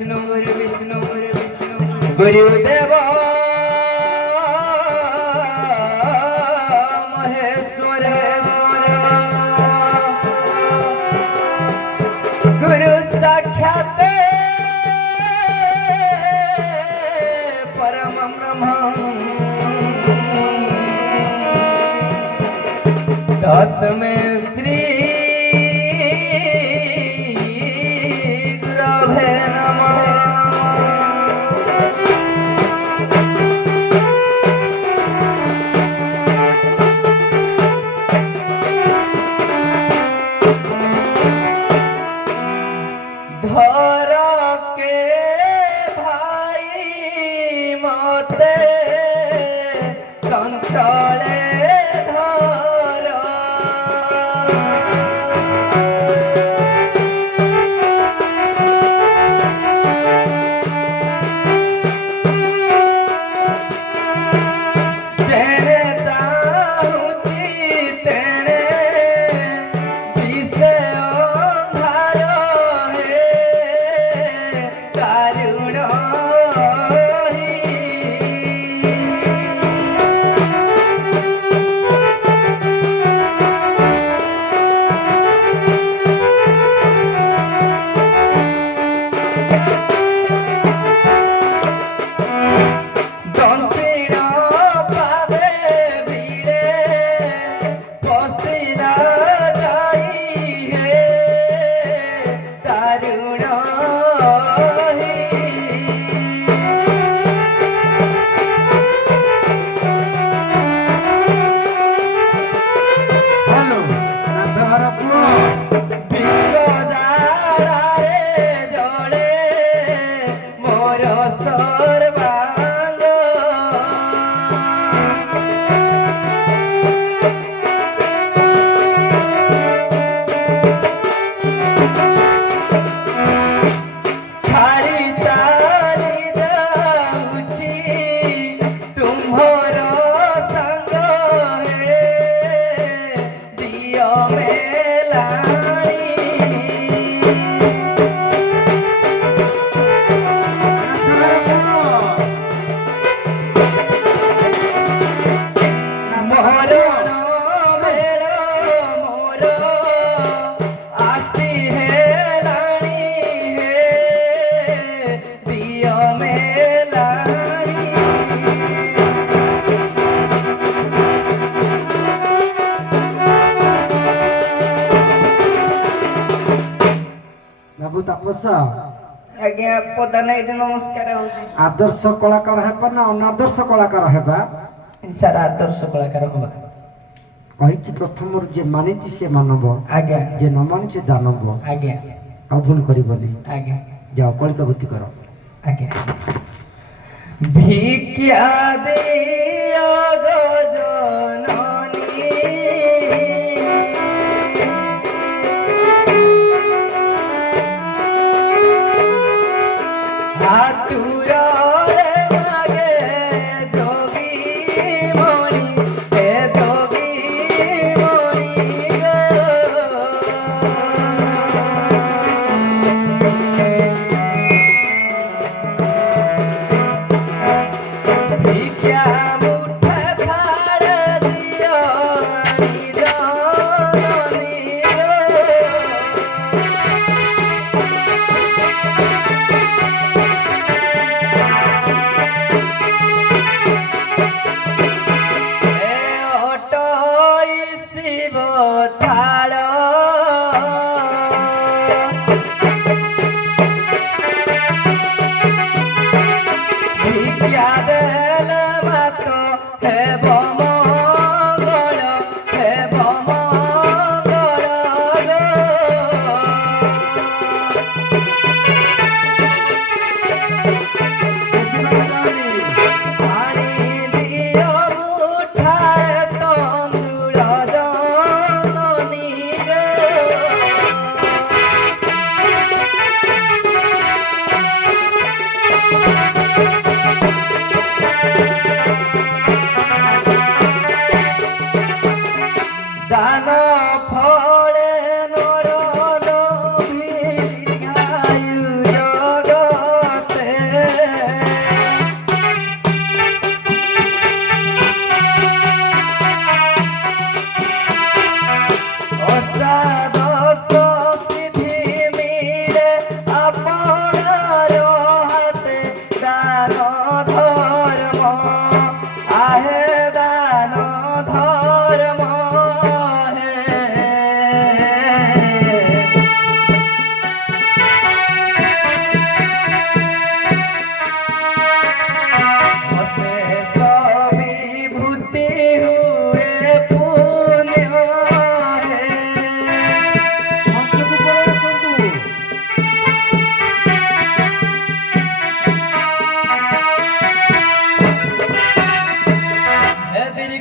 विष्णु गुरु विष्णु गुरु विष्णु गुरुदेव महेश्वर गुरु साक्षात परम ब्रह्म तस्मै श्री गुरवे नमः। धर के भाई मते चंचले आज्ञा प्रधान एठी नमस्कार आदर्श कलाकार हेबा ना अनादर्श कलाकार हेबा सर आदर्श कलाकार होबा कहिछि प्रथम जे मानिछि से मानव आज्ञा जे न मानिछि दानव आज्ञा अभुन करिबनी आज्ञा जाओ कलिका गति करो आज्ञा भिक्षा दिया गो जननी आतुरा रे मागे जोगी मणि हे जोगी मणि भिक्षा मुठा थाल दियो जननी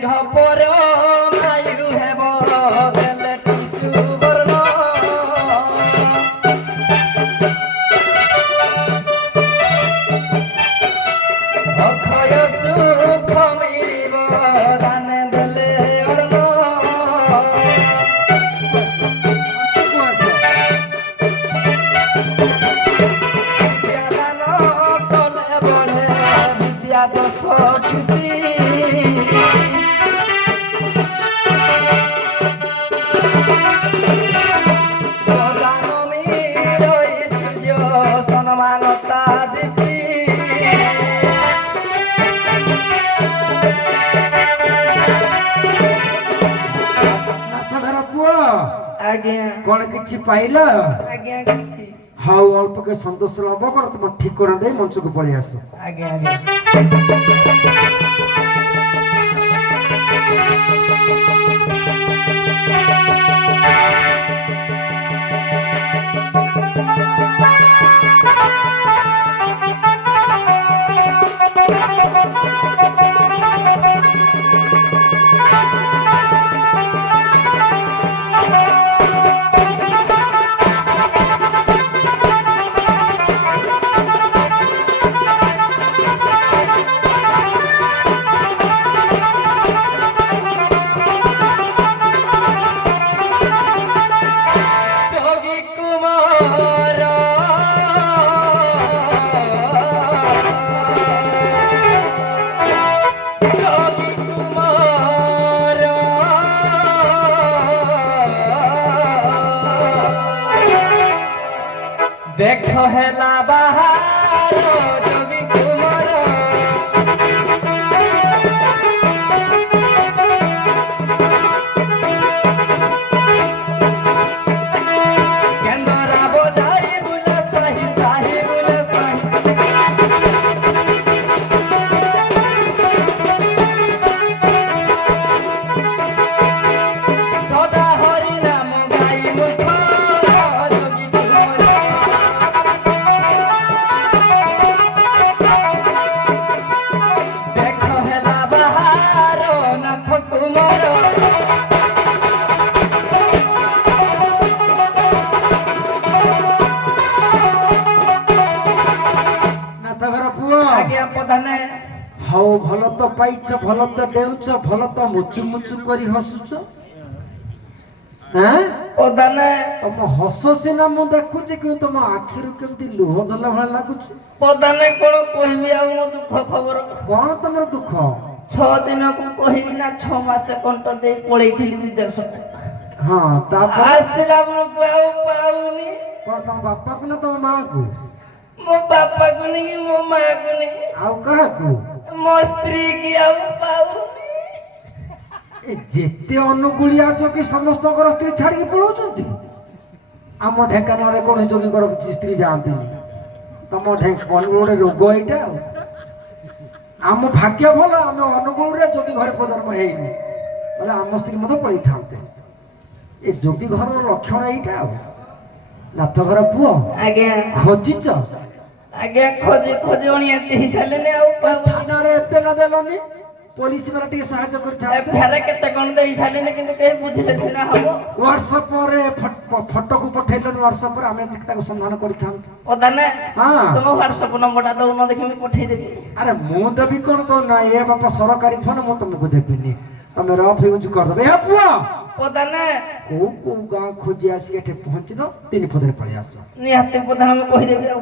ঘপর মায়ু হেব দেলে টিসু বর্ণ অক্ষয় সুখ মিলিব দানে দেলে অর্ণ বিদ্যাদান কলে বঢ়ে বিদ্যা দশ চ্যুতি সনমানতা দিতি ନାଥ ଘର ପୁଅ ଆଜ୍ଞା କଣ କିଛି ପାଇଲ? ଆଜ୍ଞା କିଛି ହଉ ଅଳ୍ପକେ ସନ୍ତୋଷ ଲାଭ କର ତମ ଠିକଣା ଦେଇ ମଞ୍ଚକୁ ପଳେଇ ଆସ। ଆଜ୍ଞା ଆଜ୍ଞା যোগী কুমার যোগী কুমার দেখ হেলা বাহার যোগী কুমার কেন্দরা বজাই বুলা সাহি সাহি বুলা সাহি সদা হরি নাম গাই মুখ যোগী কুমার দেখ হেলা বাহার নাথ কুমার ନାଥ ଘର ପୁଅ ଆଜ୍ଞା ପ୍ରଧାନେ ହଉ ଭଲ ତ ପାଇଛ, ଭଲ ତ ଡେଉଛ, ଭଲ ତ ମୁଚୁ ମୁଚୁ କରି ହସୁଛ। ହାଁ ପ୍ରଧାନେ ତମ ହସ ସିନା ମୁଁ ଦେଖୁଛି କିନ୍ତୁ ତମ ଆଖିରୁ କେମିତି ଲୁହ ଝରିଲା ଭଳିଆ ଲାଗୁଛି। ପ୍ରଧାନେ କଣ କହିବି ଆଉ ମୋ ଦୁଃଖ ଖବର କଣ ତମର ଦୁଃଖ? 6 ଦିନକୁ କହିବି ନା 6 ମାସ କଣ୍ଟ ଦେଇ ପଳେଇଥିଲି ବିଦେଶକୁ ହଁ ତାପରେ ଆସିଲା ବେଳକୁ ଆଉ ପାଉନି କଣ ତମ ବାପାକୁ ନା ତମ ମାଆକୁ? ମୋ ବାପାକୁ ନେଇ ମୋ ମାଆକୁ ନେଇ ଆଉ କାହାକୁ? ମୋ ସ୍ତ୍ରୀ କି ଆଉ ପାଉନି ଏ ଯେତେ ଅନୁକୂଳିଆ ଯୋଗୀ ସମସ୍ତଙ୍କର ସ୍ତ୍ରୀ ଛାଡିକି ପଳଉଛନ୍ତି। ଆମ ଢେଙ୍କାନାଳରେ କଣ ଯୋଗୀଙ୍କର ସ୍ତ୍ରୀ ଯାଆନ୍ତିନି। ତମ ଅନୁଗୁଳରେ ରୋଗ ଏଇଟା ଆଉ। ଆମ ଭାଗ୍ୟ ଭଲ, ଆମେ ଅନୁଗୁଳରେ ଯୋଗୀ ଘରେ ଜନ୍ମ ହେଇନି, ବୋଲେ ଆମ ସ୍ତ୍ରୀ ମଧ୍ୟ ପଳେଇଥାନ୍ତେ। ଏ ଯୋଗୀ ଘରର ଲକ୍ଷଣ ଏଇଟା ଆଉ। ନାଥ ଘର ପୁଅ ଆଜ୍ଞା ଖୋଜିଛ? ଆଜ୍ଞା ଖୋଜି ଖୋଜି ଅଣିଆତି ହେଇସାରିଲେନି ଆଉ ପାଉନି ଥାନାରେ ଏତେ ନା ଦେଲନି, ପୋଲିସ ବାଲା ଟିକେ ସାହାଯ୍ୟ କରିଥାନ୍ତେ। ଫେରେ କେତେ କଣ ଦେଇ ସାରିଲେନି କିନ୍ତୁ କେହି ବୁଝିଲେ ସିନା ହବ ହ୍ୱାଟ୍ସଆପରେ ଫଟୋକୁ ପଠେଇଲନି, ହ୍ୱାଟ୍ସଆପରେ ଆମେ ତାକୁ ସନ୍ଧାନ କରିଥାନ୍ତୁ। ପ୍ରଧାନେ ହଁ ତମ ହ୍ୱାଟ୍ସଆପ ନମ୍ବରଟା ଦଉନ ଦେଖି ମୁଁ ପଠେଇଦେବି ଆରେ ମୁଁ ଦେବି କଣ ତ ନା, ଏ ବାପା ସରକାରୀ ଫୋନ ମୁଁ ତମକୁ ଦେବିନି, ତମେ ରଫ୍ ୟୁଜ କରିଦେବ। ଏ ପୁଅ ପ୍ରଧାନେ କୋଉ କୋଉ ଗାଁ ଖୋଜି ଆସିକି ଏଠି ପହଞ୍ଚିନ, 3 ପଦରେ ପଳେଇ ଆସ। ନିହାତି ପ୍ରଧାନ ମୁଁ କହିଦେବି ଆଉ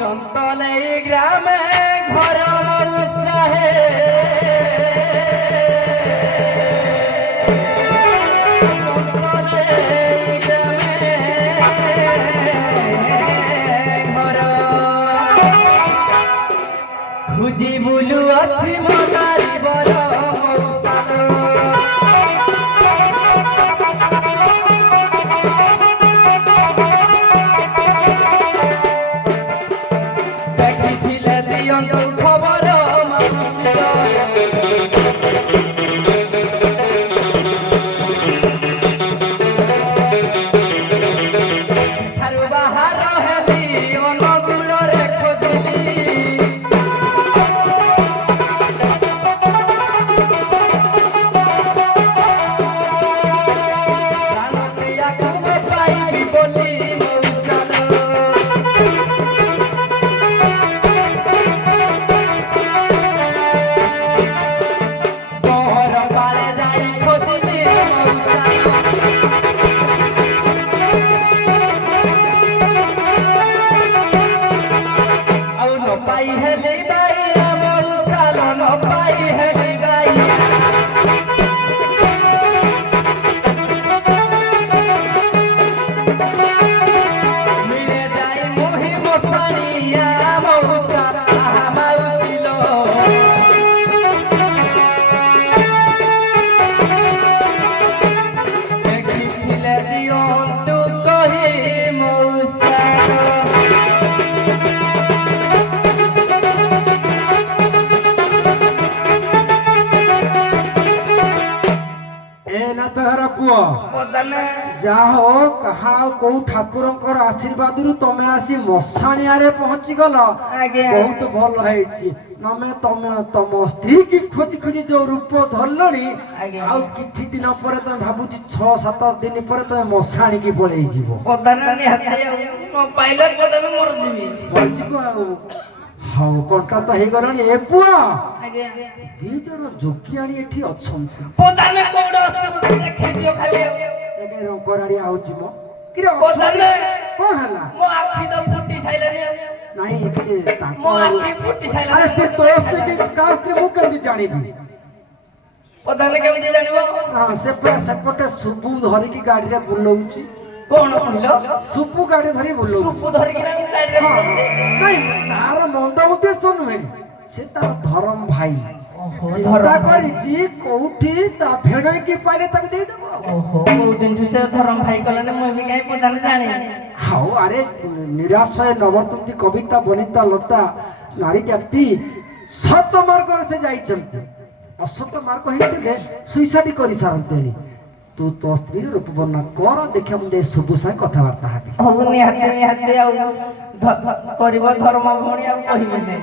ରନ୍ତଲେଇ ଗ୍ରାମେ ଘର ମଉସାହେ ରନ୍ତଲେଇ ଗ୍ରାମେ ଘର খুঁজি বুলু অছি মনারি বর মৌসার पुआ ପଦାନେ ଯାହା ହଉ କାହା କୋଉ ଠାକୁରଙ୍କର ଆଶୀର୍ବାଦରୁ ତମେ ଆସି ମଶାଣିଆରେ ପହଞ୍ଚି ଗଲ ଆଜ୍ଞା ବହୁତ ଭଲ ହେଇଛି ତମେ ତମ ସ୍ତ୍ରୀ କି ଖୋଜି ଖୋଜି ଯୋଉ ରୂପ ଧରିଲଣି ଆଜ୍ଞା ଆଉ କିଛି ଦିନ ପରେ ତମେ ଭାବୁଛି 6-7 ଦିନ ପରେ ତମେ ମଶାଣିକି ପଳେଇ ଯିବ ପଦାନେ ନିହାତି ଆଉ ନ ପାଇଲେ ପଦାନେ ମରିଯିବି ବଞ୍ଚିବ ଆଉ ହଉ କଣ୍ଟା ତ ହେଇଗଲାଣି ଏ ପୁଅ ଆଜ୍ଞା 2 ଜଣ ଯୋଗିଆଣୀ ଏଠି ଅଛନ୍ତି ପଦାନେ କୋଉଠି ଅସ୍ତି ମତେ ଦେଖେଇ ଦିଅ ଖାଲି ଆଉ ରଙ୍କରାଡି ଆଉଛି ମୋ କିରେ ପଦାନେ କଣ ହେଲା ମୋ ଆଖି ତ ଫୁଟି ସାଇଲାଣି ଆଉ ନାଇଁ ସେ ତାଙ୍କ ମୋ ଆଖି ଫୁଟି ଆରେ ସାଇଲାଣି ସେ ତୋ ସ୍ତ୍ରୀ କାହା ସ୍ତ୍ରୀ ମୁଁ କେମିତି ଜାଣିବି ପଦାନେ କେମିତି ଜାଣିବ ହଁ ସେପଟେ ସୁବୁ ଧରିକି ଗାଡିରେ ବୁଲଉଛି କଣ କହିଲ ସୁବୁ ଗାଡି ଧରି ବୁଲଉଛି ସୁପୁ ଧରିକି ନା ଗାଡିରେ ହଁ ବୁଲଉଛି ନାଇଁ ତାର ମନ୍ଦ ଉଦ୍ଦେଶ୍ୟ ନୁହେଁ ସେ ତାର ଧରମ ଭାଇ ଓହୋ ଚିନ୍ତା ଧରମ ଭାଇ କରିଛି କୋଉଠି ତା ଭେଣଇକି ପାଇଲେ ତାକୁ ଦେଇଦେବ ଓହୋ କୋଉ ଦିନଠୁ ସେ ଧରମ ଭାଇ କଲାନି ମୁଁ ବି କାହିଁ ପଦାନେ ଜାଣିନି ହଉ ଆରେ ନିରାଶୟ ନବର୍ତ୍ତନ୍ତି କବିତା ବନିତା ଲତା ନାରୀ ଜାତି ସତ ମାର୍ଗରେ ସେ ଯାଇଛନ୍ତି ଅସତ ମାର୍ଗ ହେଇଥିଲେ ସୁଇସାଇଡ୍ କରିସାରନ୍ତେଣି ତୁ ତୋ ସ୍ତ୍ରୀ ରୂପ ବର୍ଣ୍ଣନା କର ଦେଖିବା ମୁଁ ଯାଇ ସବୁ ସାଙ୍ଗେ କଥାବାର୍ତ୍ତା ହେବି ହଉ ନିହାତି ନିହାତି ଆଉ କରିବ ଧର୍ମ ଭଉଣୀ ଆଉ କହିବେନି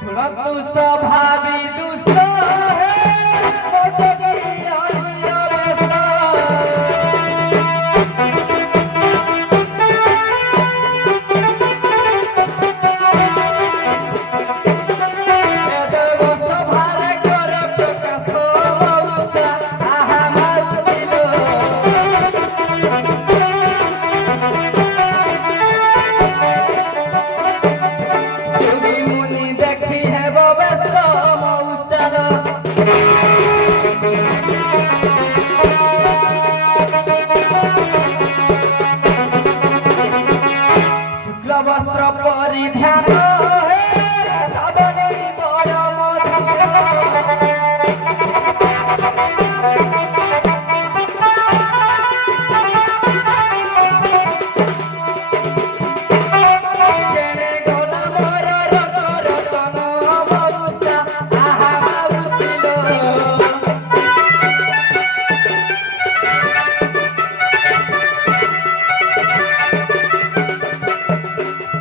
ଶୁଣ ତୁ ସ୍ୱଭାବି ଦୁଷ୍ଟ ହେ ମୋ ଜଗି ହରିର ବେଶ বস্ত্র পরিধান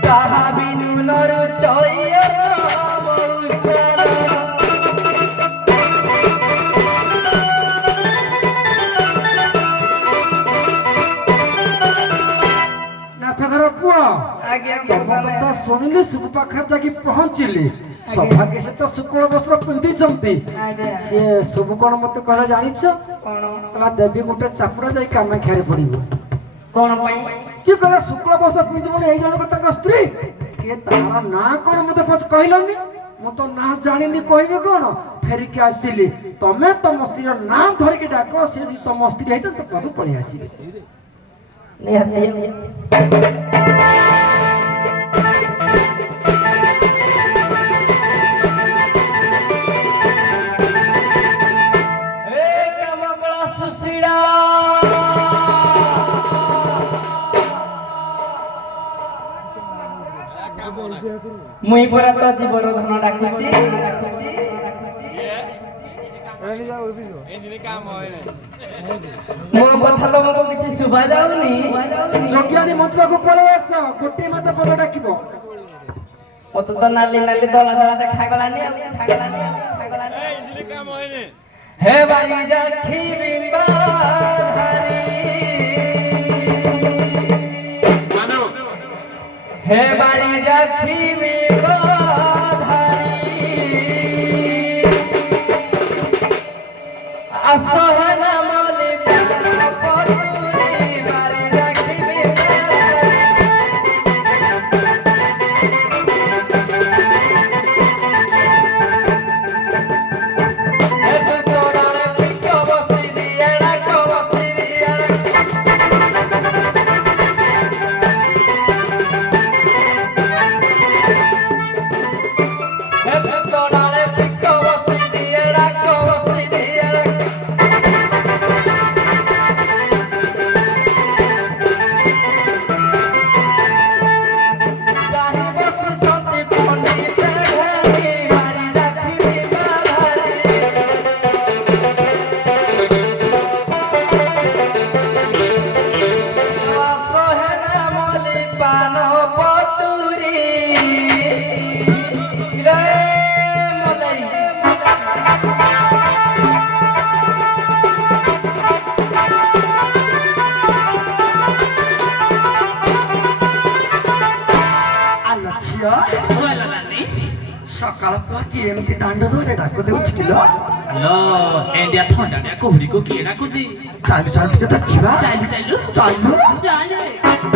তাহা বিনু নর চয় মৌসর ନାଥଘର ପୁଅ ଆଜ୍ଞା ତମ କଥା ଶୁଣିଲି ସବୁ ପାଖରେ ଯାଇକି ପହଞ୍ଚିଲି ସୌଭାଗ୍ୟ ସେ ତ ଶୁକ୍ଳ ବସ୍ତ୍ର ପିନ୍ଧିଛନ୍ତି ଆଜ୍ଞା ସେ ସବୁ କଣ ମତେ କହିଲା ଜାଣିଛ କଣ କହିଲା ଦେବୀ ଗୋଟେ ଚାପୁଡା ଯାଇ କାମାକ୍ଷାରେ ପଡିବ କଣ ପାଇଁ କିଏ କହିଲା ଶୁକ୍ଳ ବସ୍ତ୍ର ପିନ୍ଧିଛି ବୋଲି ଏଇ ଜଣକ ତାଙ୍କ ସ୍ତ୍ରୀ କିଏ ତାର ନାଁ କଣ ମତେ କହିଲନି ମୁଁ ତ ନାଁ ଜାଣିନି କହିବି କଣ ଫେରିକି ଆସିଲି ତମେ ତମ ସ୍ତ୍ରୀର ନାଁ ଧରିକି ଡାକ ସେ ଯଦି ତମ ସ୍ତ୍ରୀ ହେଇତ ତ ପାଖକୁ ପଳେଇ ଆସିବେ ନିହାତି ସୁଶୀଳା ମୁଇଁ ପରା ତ ଜୀବନ ଧନ ଡାକୁଛି ମୋ କଥା ତମକୁ କିଛି ଶୁଭା ଯାଉନି ଯଜ୍ଞାନୀ ମନ୍ତ୍ରକୁ ପଳେଇ ଆସ ଗୋଟିଏ ମାତ୍ର ପଦ ଡାକିବ ମତେ ତ ନାଲି ନାଲି ଧଳା ଧଳା ଦେଖାଗଲାନି ଆଉ হে বাড়ি যাচ্ছি বিম্বাধারী হে বাড়ি যাচ্ছি বিম্বাধারী আসহে নাম লিপিকা পতুরি বাড়ি যাচ্ছি ସକାଳ ପୁରା କିଏ ଏମିତି ଦାଣ୍ଡ ଧରେ ଡାକ ଦେଉছিল? ହ୍ୟାଲୋ ଏଣ୍ଡିଆ ଥଣ୍ଡା କୋହରିକୁ କିଏ ଡାକୁଛି? ଚାଲୁ ଚାଲୁ ଟିକେ ଦେଖିବା। ଚାଲୁ ଚାଲୁ ଚାଲୁ ଚାଲୁ।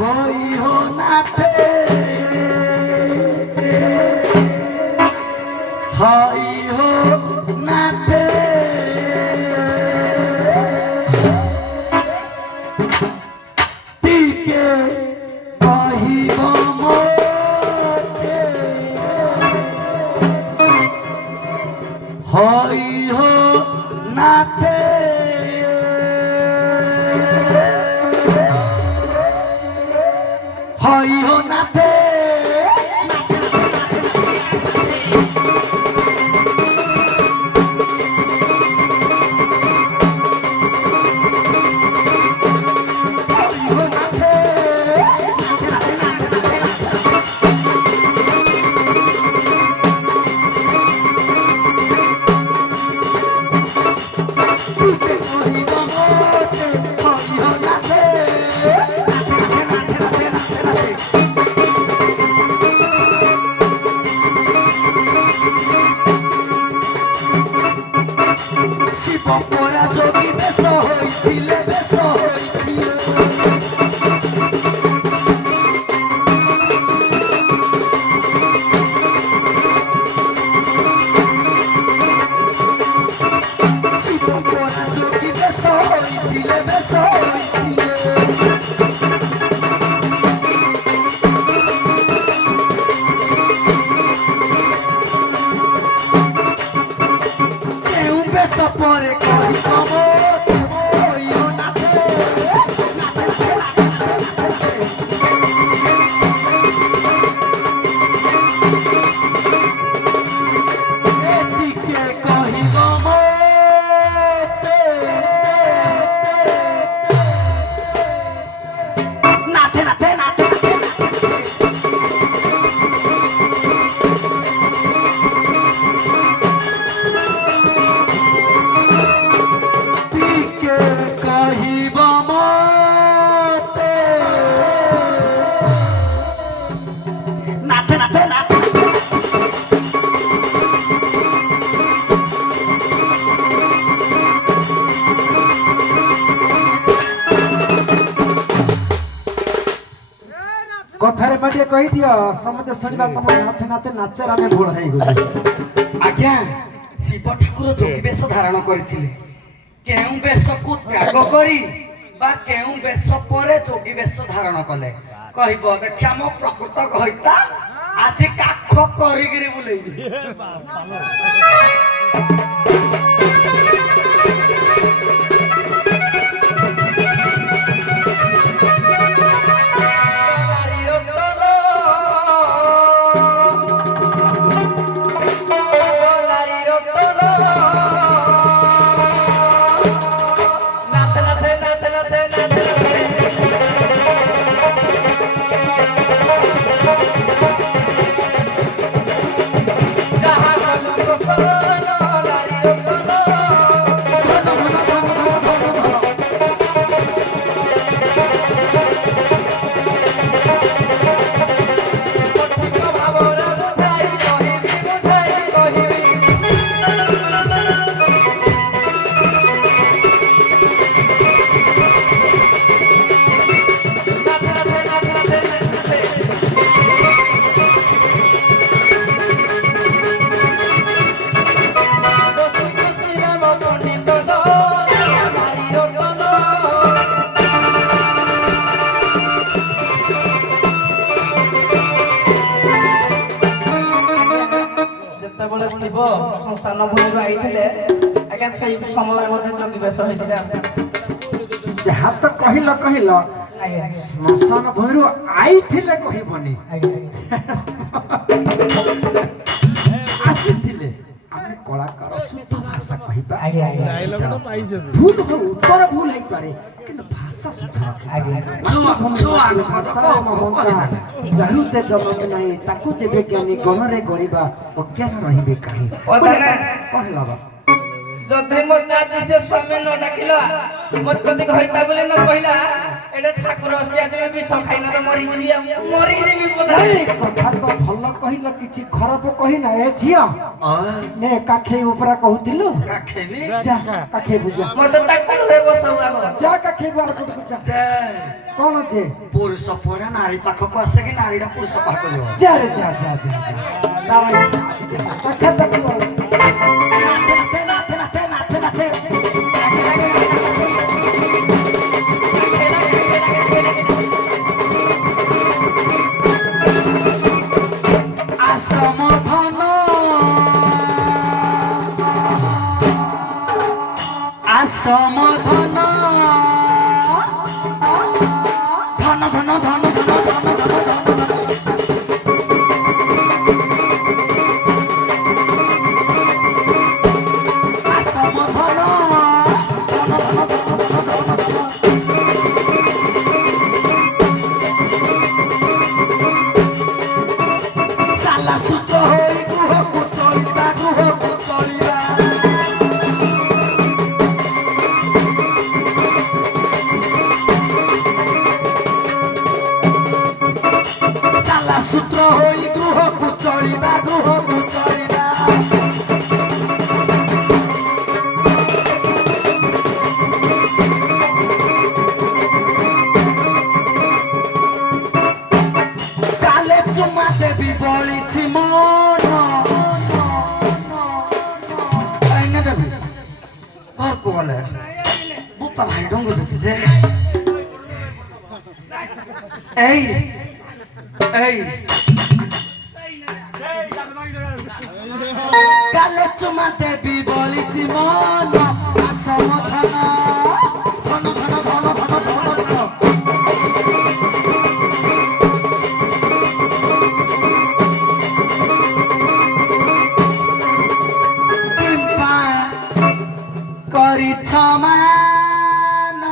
ହଇ ହୋ ନାଥେ ହଇ ହୋ ନାଥେ ଟିକେ କହିବ ମୋତେ ହଇ ହୋ ନାଥେ হই হো নাথে শিব পরা যোগী বেশ হইছিলে বেশ হইছিলে শিব পরা যোগী বেশ হইছিলে বেশ হইছিলে কেউ বেশ পরে কহিব মোতে হইও নাথে এটিকে কহিব মোতে নাথে নাথে নাথে টিকে কহিব মতে নাথে নাথে নাথে କଥାରେ ମାଟିଏ କହିଦିଅ ସମସ୍ତେ ଶୁଣିବା ତମ ନାଥେ ନାଥେ ନାଚରେ ଆମେ ବୁଢ ହେଇଗଲୁ। ଆଜ୍ଞା ଶିବ ଠାକୁର ଯୋଗୀ ବେଶ ଧାରଣ କରିଥିଲେ। କେଉଁ ବେଶକୁ ତ୍ୟାଗ କରି ବା କେଉଁ ବେଶ ପରେ ଯୋଗୀ ବେଶ ଧାରଣ କଲେ କହିବ ଦେଖିଆ ମୋ ପ୍ରକୃତ କହିତା ଆଜି କାଖ କରିକିରି ବୁଲେଇବି। ଯେତେବେଳେ ଶିବ ସଂସ୍ଥାନ ଭୂମିରୁ ଆଇଥିଲେ ଆଜ୍ଞା ସେଇ ସମୟରେ ମଧ୍ୟ ଯୋଗୀ ବେଶ ହେଇଥିଲେ। ଯାହା ତ କହିଲ କହିଲ ଆଜ୍ଞା ଶ୍ମଶାନ ଭୂମିରୁ ଆଇଥିଲେ କହିବନି ଆଜ୍ଞା ଆସିଥିଲେ। ଆମେ କଳାକାର ଶୁଦ୍ଧ ଭାଷା କହିବା। ଆଜ୍ଞା ଆଜ୍ଞା ଭୁଲ ହଉ ଉତ୍ତର ଭୁଲ ହେଇପାରେ କିନ୍ତୁ ଭାଷା ଶୁଦ୍ଧ ଚାହୁଁତେ ଜନ୍ମ ନାହିଁ ତାକୁ ଯେବେ ଜ୍ଞାନୀ ଗଣରେ ଗଣିବା ଅଜ୍ଞାନ ରହିବେ କାହିଁ। କଣ ହେଲା ବା ଯଦି ମତେ ଆଜି ସେ ସ୍ୱାମୀ ନ ଡାକିଲା ମତେ ଯଦି କହିତା ବୋଲି ନ କହିଲା ଏଟା ଠାକୁର ଅସ୍ତି ଆଜି ମୁଁ ବିଷ ଖାଇନା ତ ମରିଯିବି ଆଉ ମରିଯିବି ବୋଧେ ଏଇ କଥା ତ ଭଲ କହିଲ କିଛି ଖରାପ କହିନା ଏ ଝିଅ ନେ କାଖେଇ ଉପରା କହୁଥିଲୁ କାଖେବି ଯା କାଖେଇ ବୁଝା ମତେ ତାକୁରେ ବସଉ ଆଗ ଯା କାଖେଇ ବାର ଯା କଣ ଯେ ପୁରୁଷ ପଡ଼ା ନାରୀ ପାଖକୁ ଆସେ କି ନାରୀଟା ପୁରୁଷ ପାଖକୁ ଯିବ ଯା ରେ ଯା ଯା ଯା ଯା ତାର ଇଚ୍ଛା ଅଛି ଯା ପାଖେ ତାକୁ ନାଥେ ନାଥେ ନାଥେ ଆସମଧନ ଆସମଧନ ଧନ ଧନ ଧନ ଧନ ଧନ ଧନ ଆସମଧନ ଧନ ଧନ ଧନ ଧନ ଧନ ସାଲା ସୂତ୍ର ହୋଇ ଗୃହକୁ ଚଳିବା ଗୃହକୁ ଚଳିବା ସାଲା ସୂତ୍ର ହୋଇ ଗୃହକୁ ଚଳିବା ଗୃହକୁ ଚଳିବା କାଲେ ଚୁମା ଦେବି ବଳିଛି ମନ ଏଇନେ ଦେବି ଘରକୁ ଗଲେ ବୁପା ଭାଇ ଡଙ୍ଗୁଛନ୍ତି ଯେ ଏଇ ଏଇ কালে চুমা দেবী বলিছি মন আসমধন ধন ধন ধন ধন ধন ধন কৃপা করিছ মান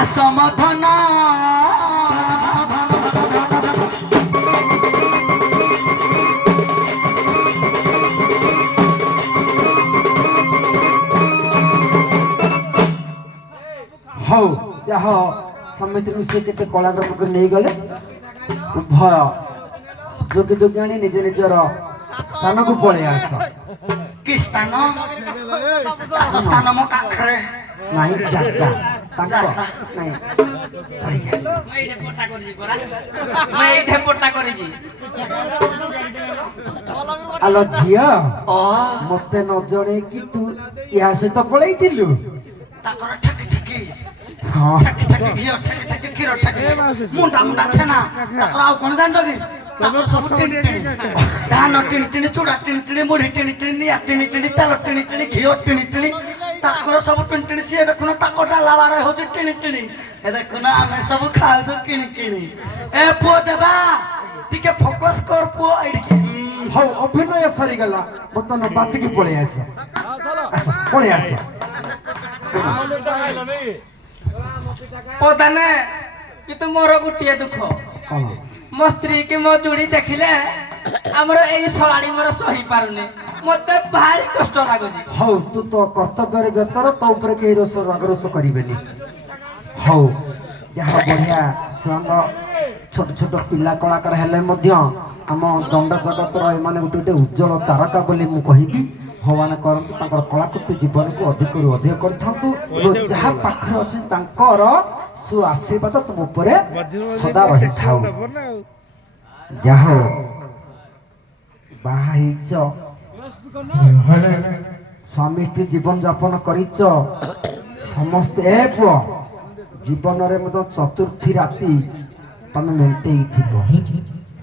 আসমধন ହଉ ଯାହା ସମିତି ମିଶି କେତେ କଳାଗ୍ରହକୁ ନେଇଗଲେ ଉଭୟ ଯୋଗୀ ଯୋଗୀ ଆଣି ନିଜ ନିଜର ସ୍ଥାନକୁ ପଳେଇ ଆସ କି ସ୍ଥାନ ସ୍ଥାନ ମୋ କାଖରେ ନାହିଁ ଜାଗା ତାଙ୍କ ନାହିଁ ପଳେଇ ଯା। ମୁଁ ଏଇଠି ପୋଟା କରିଛି ପରା ମୁଁ ଏଇଠି ପୋଟା କରିଛି ଆଲୋ ଝିଅ ଅ ମତେ ନ ଜଣେଇକି ତୁ ୟା ସହିତ ପଳେଇଥିଲୁ ତାଙ୍କର ଠେକି ଠେକି ହଁ ଠେକି ଠେକି ଘିଅ ଠେକି ଠେକି କ୍ଷୀର ଠେକି ଠେକି ମୁଣ୍ଡା ମୁଣ୍ଡା ଛେନା ତାଙ୍କର ଆଉ କଣ ଜାଣିଛ କି ତାଙ୍କର ସବୁ ଟିଣି ଟିଣି ଧାନ ଟିଣି ଟିଣି ଚୁଡ଼ା ଟିଣି ଟିଣି ମୁଢି ଟିଣି ଟିଣି ନିଆଁ ଟିଣି ଟିଣି ତେଲ ଟିଣି ଟିଣି ଘିଅ ଟିଣି ଟିଣି ତାଙ୍କର ସବୁ ଟିଣି ଟିଣି ସିଏ ଦେଖୁନ ତାଙ୍କ ଡାଲା ବାର ହଉଛି ଟିଣି ଟିଣି ଏ ଦେଖୁନ ଆମେ ସବୁ ଖାଉଛୁ କିଣି କିଣି ଏ ପୁଅ ଦେବା ଟିକେ ଫୋକସ କର ପୁଅ ଏଇଠି ହଉ ଅଭିନୟ ସରିଗଲା ବର୍ତ୍ତମାନ ବାତିକି ପଳେଇ ଆସ ଆସ ପଳେଇ ଆସ ପଦାନେ କିନ୍ତୁ ମୋର ଗୋଟିଏ ଦୁଃଖ କଣ ମୋ ସ୍ତ୍ରୀ କି ମୋ ଚୁଡ଼ି ଦେଖିଲେ ଆମର ଏଇ ଶଳାଣି ମୋର ସହି ପାରୁନି ମତେ ଭାରି କଷ୍ଟ ଲାଗୁଛି ହଉ ତୁ ତ କର୍ତ୍ତବ୍ୟରେ ବ୍ୟତର ତୋ ଉପରେ କେହି ରୋଷ ରାଗ ରୋଷ କରିବେନି ହଉ ଯାହା ବଢିଆ ସୁଆଙ୍ଗ ଛୋଟ ଛୋଟ ପିଲା କଳାକାର ହେଲେ ମଧ୍ୟ ଆମ ଦଣ୍ଡ ଜଗତର ଏମାନେ ଗୋଟେ ଗୋଟେ ଉଜ୍ଜଳ ତାରକା ବୋଲି ମୁଁ କହିବି ଭଗବାନ କରନ୍ତୁ ତାଙ୍କର କଳାକୃତି ଜୀବନକୁ ଅଧିକରୁ ଅଧିକ କରିଥାନ୍ତୁ ଏବଂ ଯାହା ପାଖରେ ଅଛି ତାଙ୍କର ସୁ ଆଶୀର୍ବାଦ ତୁମ ଉପରେ ସଦା ରହିଥାଉ ଯାହା ହଉ ବାହା ହେଇଛ ସ୍ୱାମୀ ସ୍ତ୍ରୀ ଜୀବନ ଯାପନ କରିଛ ସମସ୍ତେ ଏ ପୁଅ ଜୀବନରେ ମଧ୍ୟ ଚତୁର୍ଥୀ ରାତି ତମେ ମେଣ୍ଟେଇଥିବ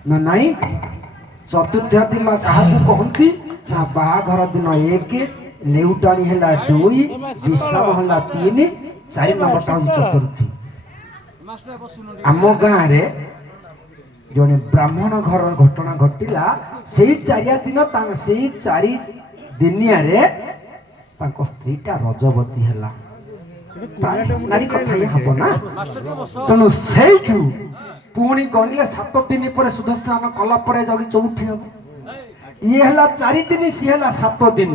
ନା ନାଇଁ ଚତୁର୍ଥୀ ରାତି ମା କାହାକୁ କହନ୍ତି ନା ବାହାଘର ଦିନ 1 ଲେଉଟାଣି ହେଲା 2 ବିଶ୍ରାମ ହେଲା 3 4 ନମ୍ବରଟା ହଉଛି ଚତୁର୍ଥୀ ଆମ ଗାଁରେ ଜଣେ ବ୍ରାହ୍ମଣ ଘର ଘଟଣା ଘଟିଲା ସେଇ 4 ଦିନ ସେଇ 4 ଦିନିଆରେ ତାଙ୍କ ସ୍ତ୍ରୀଟା ରଜବତୀ ହେଲା ନାରୀ କଥା ଇଏ ହବ ନା ତେଣୁ ସେଇଠୁ ପୁଣି ଗଣିଲେ 7 ଦିନ ପରେ ସୁଧ ସ୍ନାନ କଲା ପରେ ଯାଇକି ଚଉଠି ହବ ଇଏ ହେଲା 4 ଦିନ, ସିଏ ହେଲା 7 ଦିନ।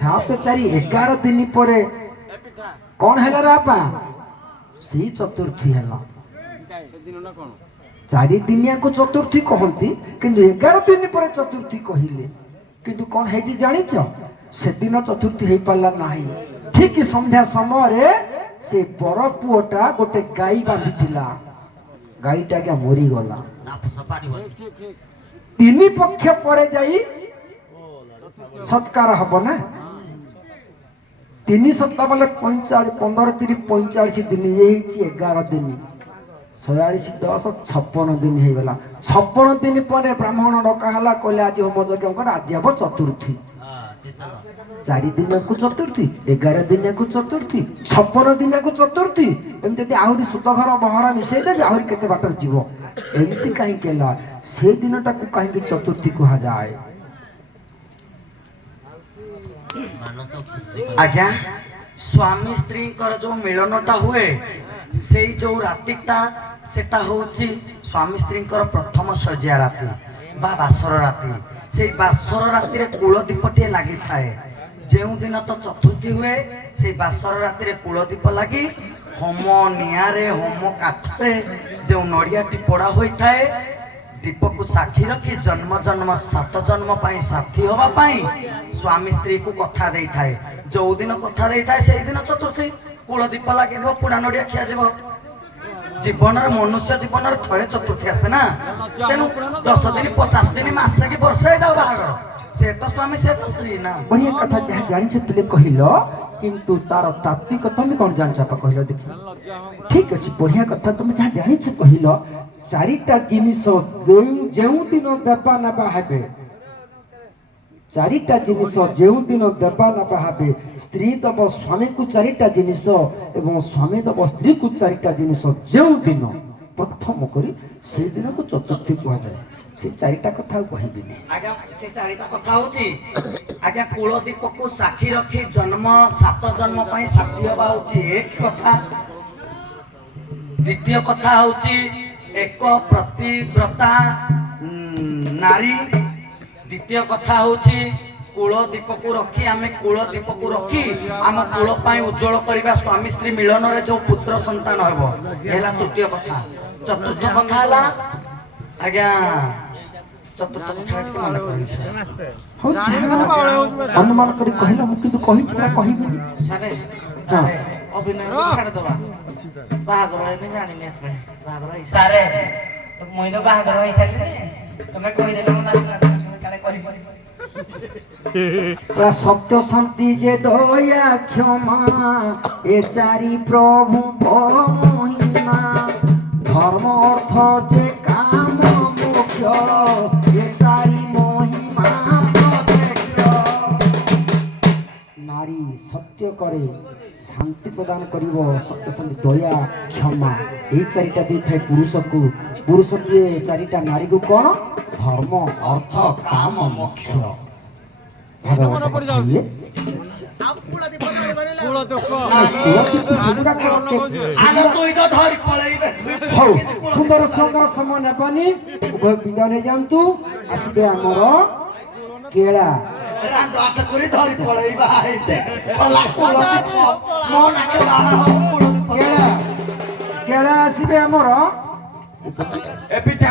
7 4 11 ଦିନ ପରେ କଣ ହେଲା ରେ ବାପା? ସେଇ ଚତୁର୍ଥୀ ହେଲା। 4 ଦିନିଆକୁ ଚତୁର୍ଥୀ କହନ୍ତି, କିନ୍ତୁ 11 ଦିନ ପରେ ଚତୁର୍ଥୀ କହିଲେ। କିନ୍ତୁ କଣ ହେଇଛି ଜାଣିଛ? ସେଦିନ ଚତୁର୍ଥୀ ହେଇପାରିଲା ନାହିଁ। ଠିକ ସନ୍ଧ୍ୟା ସମୟରେ ସେ ବର ପୁଅଟା ଗୋଟେ ଗାଈ ବାନ୍ଧିଥିଲା, ଗାଈଟା ଆଜ୍ଞା ମରିଗଲା। 3 ପକ୍ଷ ପରେ ଯାଇ ସତ୍କାର ହବ ନା। 3 ସପ୍ତାହ ବୋଲେ 45 15 30 45 ଦିନ, ଇଏ ହେଇଛି 11 ଦିନ, 46 10 56 ଦିନ ହେଇଗଲା। 56 ଦିନ ପରେ ବ୍ରାହ୍ମଣ ଡକା ହେଲା, କହିଲେ ଆଜି ହୋମ ଯଜ୍ଞ କର, ଆଜି ହବ ଚତୁର୍ଥୀ। 4 ଦିନକୁ ଚତୁର୍ଥୀ, 11 ଦିନକୁ ଚତୁର୍ଥୀ, 56 ଦିନକୁ ଚତୁର୍ଥୀ। ଏମିତି ଯଦି ଆହୁରି ସୁତଘର ବହରା ମିଶେଇ ଦେବେ ଆହୁରି କେତେ ବାଟରେ ଯିବ। ଏମିତି କାହିଁକି ହେଲା? ସେ ଦିନଟାକୁ କାହିଁକି ଚତୁର୍ଥୀ କୁହାଯାଏ? ଆଜ୍ଞା, ସ୍ୱାମୀ ସ୍ତ୍ରୀଙ୍କର ଯୋଉ ମିଳନଟା ହୁଏ, ସେଇ ଯୋଉ ରାତିଟା, ସେଟା ହଉଛି ସ୍ୱାମୀ ସ୍ତ୍ରୀଙ୍କର ପ୍ରଥମ ଶଯ୍ୟା ରାତି ବା ବାସର ରାତି। ସେଇ ବାସର ରାତିରେ କୂଳଦୀପଟିଏ ଲାଗିଥାଏ। ଯେଉଁ ଦିନ ତ ଚତୁର୍ଥୀ ହୁଏ, ସେଇ ବାସର ରାତିରେ କୂଳଦୀପ ଲାଗି ହୋମ ନିଆଁରେ, ହୋମ କାଠରେ ଯେଉଁ ନଡ଼ିଆଟି ପୋଡ଼ା ହୋଇଥାଏ, ଦୀପକୁ ସାକ୍ଷୀ ରଖି ଜନ୍ମ ଜନ୍ମ 7 ଜନ୍ମ ପାଇଁ ସାଥୀ ହବା ପାଇଁ ସ୍ୱାମୀ ସ୍ତ୍ରୀକୁ କଥା ଦେଇଥାଏ। ଯୋଉ ଦିନ କଥା ଦେଇଥାଏ ସେଇଦିନ ଚତୁର୍ଥୀ। କୂଳଦୀପ ଲାଗିବ, ପୋଡ଼ା ନଡ଼ିଆ ଖିଆଯିବ। ଜୀବନରେ, ମନୁଷ୍ୟ ଜୀବନରେ ଥରେ ଚତୁର୍ଥୀ ଆସେ ନା। ତେଣୁ 10 ଦିନ 50 ଦିନ ମାସେ କି ବର୍ଷେ ହେଇଯାଉ ବାହାଘର, ସେ ତ ସ୍ୱାମୀ ସେ ତ ସ୍ତ୍ରୀ ନା। ବଢିଆ କଥା ଯାହା ଜାଣିଛ ତୁମେ କହିଲ, କିନ୍ତୁ ତାର ତାତ୍ଵିକ ତମେ କଣ ଜାଣିଛ ବାପା କହିଲ ଦେଖି? ଠିକ ଅଛି, ବଢିଆ କଥା ତମେ ଯାହା ଜାଣିଛ କହିଲ। 4ଟା ଜିନିଷ ଯେଉଁ ଦିନ ଦେବା ନେବା ହେବେ, 4ଟା ଜିନିଷ ଯେଉଁ ଦିନ ଦେବା ନେବା ହେବେ, ସ୍ତ୍ରୀ ଦବ ସ୍ୱାମୀକୁ 4ଟା ଜିନିଷ ଏବଂ ସ୍ୱାମୀ ଦବ ସ୍ତ୍ରୀକୁ 4ଟା ଜିନିଷ, ଯେଉଁ ଦିନ ପ୍ରଥମ କରି ସେଇ ଦିନକୁ ଚତୁର୍ଥୀ କୁହାଯାଏ। ସେ 4ଟା କଥା ଆଉ କହିବିନି ଆଜ୍ଞା। ସେ 4ଟା କଥା ହଉଛି ଆଜ୍ଞା, କୂଳଦୀପକୁ ସାକ୍ଷୀ ରଖି ଜନ୍ମ 7 ଜନ୍ମ ପାଇଁ ସାଥୀ ହବା ହଉଛି ଏକ କଥା। ଦ୍ୱିତୀୟ କଥା ହଉଛି ଏକ ପ୍ରତିବ୍ରତା ନାରୀ। ଦ୍ୱିତୀୟ କଥା ହଉଛି କୂଳଦୀପକୁ ରଖି, ଆମେ କୂଳଦୀପକୁ ରଖି ଆମ କୂଳ ପାଇଁ ଉଜ୍ଜଳ କରିବା, ସ୍ୱାମୀ ସ୍ତ୍ରୀ ମିଳନରେ ଯୋଉ ପୁତ୍ର ସନ୍ତାନ ହେବ, ହେଲା ତୃତୀୟ କଥା। ଚତୁର୍ଥ କଥା ହେଲା ଆଜ୍ଞା, ଚତୁର୍ଥ କଥା ଟିକେ ମନେ ପଡୁନି ସାର୍। ହଉ ଯାହା ଅନୁମାନ କରି କହିଲ, ମୁଁ କିନ୍ତୁ କହିଛି ନା କହିବିନି। ସାରେ, ହଁ ଅଭିନୟକୁ ଛାଡ଼ିଦବା। ବାହାଘର ଏବେ ଜାଣିନି ଏଥିପାଇଁ ବାହାଘର ହେଇସାରିଲା। ସାରେ ମୁଇଁ ତ ବାହାଘର ହେଇସାରିଲିନି, ତମେ କହିଦେଲେ ମୁଁ କାଳେ କରିପାରିବି। ସତ୍ୟ ଶାନ୍ତି ଯେ ଦୟା କ୍ଷମା, ଏ 4 ପ୍ରଭୁ ମହିମା। ধর্ম অর্থ যে কাম মুখ্য, এ 4 মহিমা প্রত্যক্ষ। নারী সত্য করে শান্তি প্রদান করিব, সত্য শান্তি দয়া ক্ষমা, এই 4টা ଦେଇଥାଏ ପୁରୁଷକୁ। ପୁରୁଷ ଦିଏ 4ଟା ନାରୀକୁ କଣ? ଧର୍ମ ଅର୍ଥ କାମ ମୋକ୍ଷ। ଭାଗବତ କଥା ଇଏ। ହଉ, ସୁନ୍ଦର ସୁନ୍ଦର ସମୟ ନେବାନି, ଉଭୟ ବିଦାୟ ନେଇ ଯାଆନ୍ତୁ। ଆସିବେ ଆମର କେଳା। ରାନ୍ଦ ହାତ କରି ଧରି ପଳେଇବା ହେଇତେ ଖୋଲା କୂଳଦୀପ ମୋ ନାକେ ବାହା ହବ କୂଳଦୀପ। କେଳା ଆସିବେ ଆମର। ଏ ପିଠା